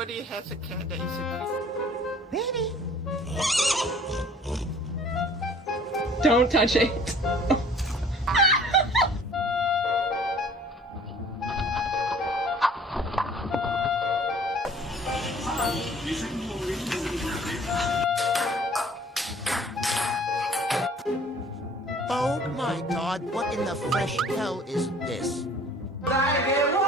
everybody has a cat that is a Baby. Don't touch it. Oh my God, what in the fresh hell is this? Thy